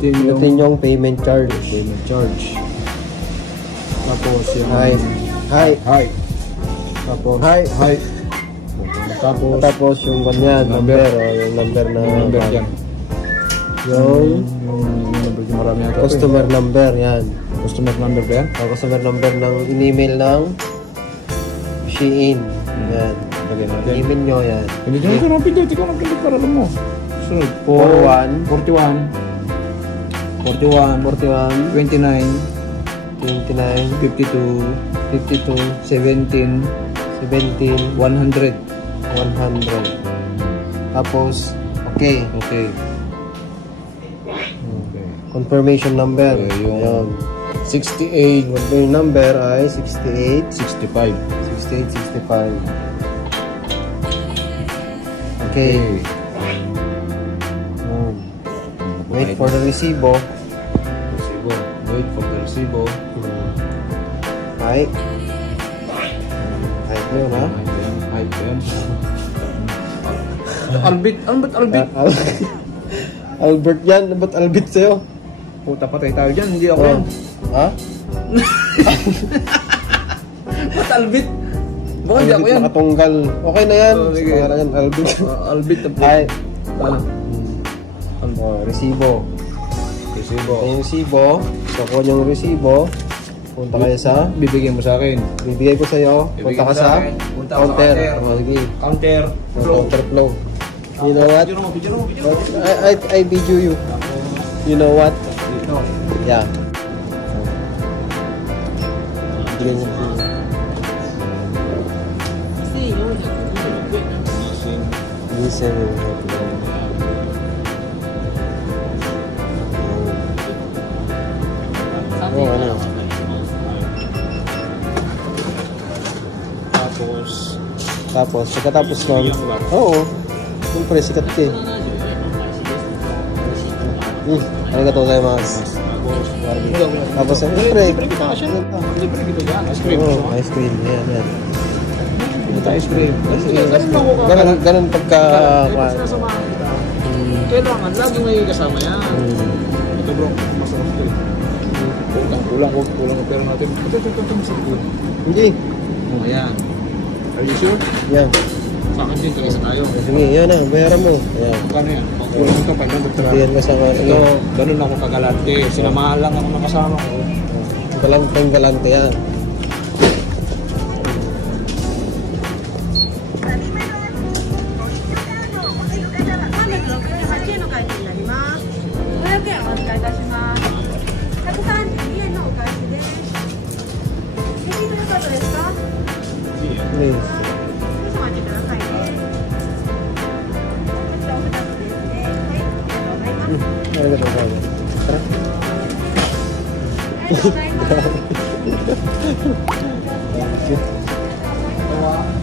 Gamitin yung payment charge. Tapos yung hi. Tapos yung ganyan, number na number yan. Yung number yung marami ata. customer number yan. Customer number ba yan? Customer number ng in-email ng Shein. Yan. Lagyan natin. Email nyo yan. Hindi nyo ito rapid dito. Ikaw napindot para alam mo. Sunod. 41 29 29 52 52 17 17 100. Tapos okay. Okay. Confirmation number. Okay, yung Ayan. 68 Confirmation number ay 68 65. 65. Okay. Wait for the resibo. Wait for the resibo. Hi. Hi nyo na. Hi yan. Albit. Albert yan. Ba't Albert sa'yo? Puta, patay tayo dyan. Hindi ako yan. Ha? Ba't Albit? Baka hindi ako yan. Nakatunggal. Okay na yan. Sige. Pangalan yan, Albert. Albit. Hi. Ano? Resibo. Resibo. Yung resibo. So, kung yung resibo, punta kayo sa... Bibigyan mo sa akin. Bibigay ko sa'yo. Punta ka sa counter. Sige. Counter Counter flow. You know what? I video you. You know what? Yeah. Bigyan niyo. Listen. Ano? Tapos, pagkatapos nun, oo. Siyempre, sikat ka eh. Arigatou gozaimasu. Tapos, siyempre. Ice cream. Yan. Ice cream. Ganun pagka... Kailangan, laging may kasama yan. Ito bro, masarap ito eh. Kulang ang pera natin. Ito masarap ito. Hindi. Ayan. Are you sure? Yan. Sa akin din, kaya tayo. Sige, yan na. Bayaran mo. Ayan. Kano yan? Kulang ito, 500. Diyan ka sa... Ito, ganun ako kagalante. Sinamahan lang ako ng kasama ko. Galante yan. Please. Tara.